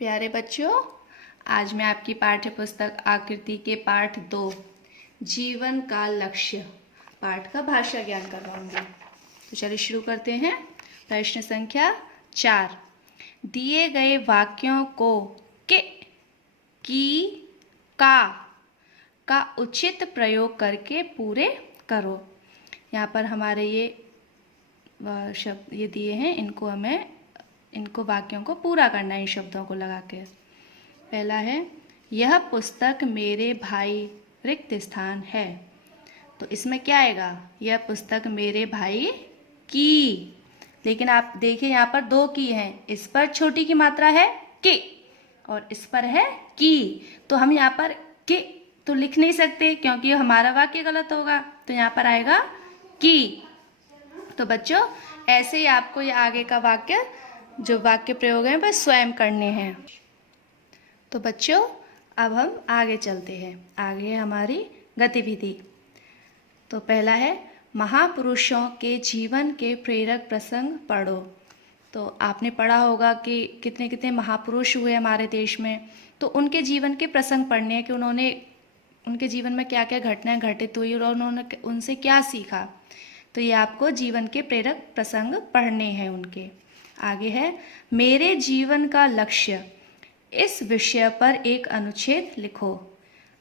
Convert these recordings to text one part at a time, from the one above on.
प्यारे बच्चों, आज मैं आपकी पाठ्य पुस्तक आकृति के पाठ 2 जीवन का लक्ष्य पाठ का भाषा ज्ञान करवाऊंगी। तो चलिए शुरू करते हैं। प्रश्न संख्या 4। दिए गए वाक्यों को के, की, का उचित प्रयोग करके पूरे करो। यहाँ पर हमारे ये शब्द ये दिए हैं, इनको वाक्यों को पूरा करना है इन शब्दों को लगा के। पहला है, यह पुस्तक मेरे भाई रिक्त स्थान है। तो इसमें क्या आएगा? यह पुस्तक मेरे भाई की। लेकिन आप देखिए यहाँ पर 2 की हैं, इस पर छोटी की मात्रा है के और इस पर है की। तो हम यहाँ पर के तो लिख नहीं सकते क्योंकि हमारा वाक्य गलत होगा। तो यहाँ पर आएगा की। तो बच्चों ऐसे ही आपको ये आगे का वाक्य जो वाक्य प्रयोग है वह स्वयं करने हैं। तो बच्चों अब हम आगे चलते हैं। आगे है हमारी गतिविधि। तो पहला है, महापुरुषों के जीवन के प्रेरक प्रसंग पढ़ो। तो आपने पढ़ा होगा कि कितने कितने महापुरुष हुए हमारे देश में। तो उनके जीवन के प्रसंग पढ़ने हैं कि उनके जीवन में क्या क्या घटनाएं घटित हुई और उन्होंने उनसे क्या सीखा। तो ये आपको जीवन के प्रेरक प्रसंग पढ़ने हैं उनके। आगे है, मेरे जीवन का लक्ष्य, इस विषय पर एक अनुच्छेद लिखो।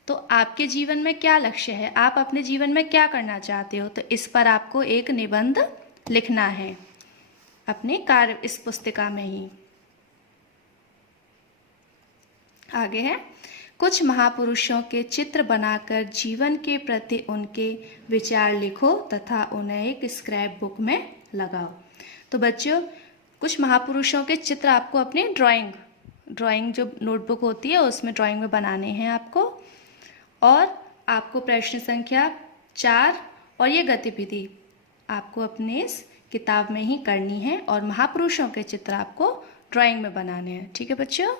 तो आपके जीवन में क्या लक्ष्य है, आप अपने जीवन में क्या करना चाहते हो, तो इस पर आपको एक निबंध लिखना है अपने कार्य इस पुस्तिका में ही। आगे है, कुछ महापुरुषों के चित्र बनाकर जीवन के प्रति उनके विचार लिखो तथा उन्हें एक स्क्रैप बुक में लगाओ। तो बच्चों कुछ महापुरुषों के चित्र आपको अपनी ड्राइंग जो नोटबुक होती है उसमें ड्राइंग में बनाने हैं आपको। और आपको प्रश्न संख्या 4 और ये गतिविधि आपको अपने इस किताब में ही करनी है और महापुरुषों के चित्र आपको ड्राइंग में बनाने हैं। ठीक है बच्चों।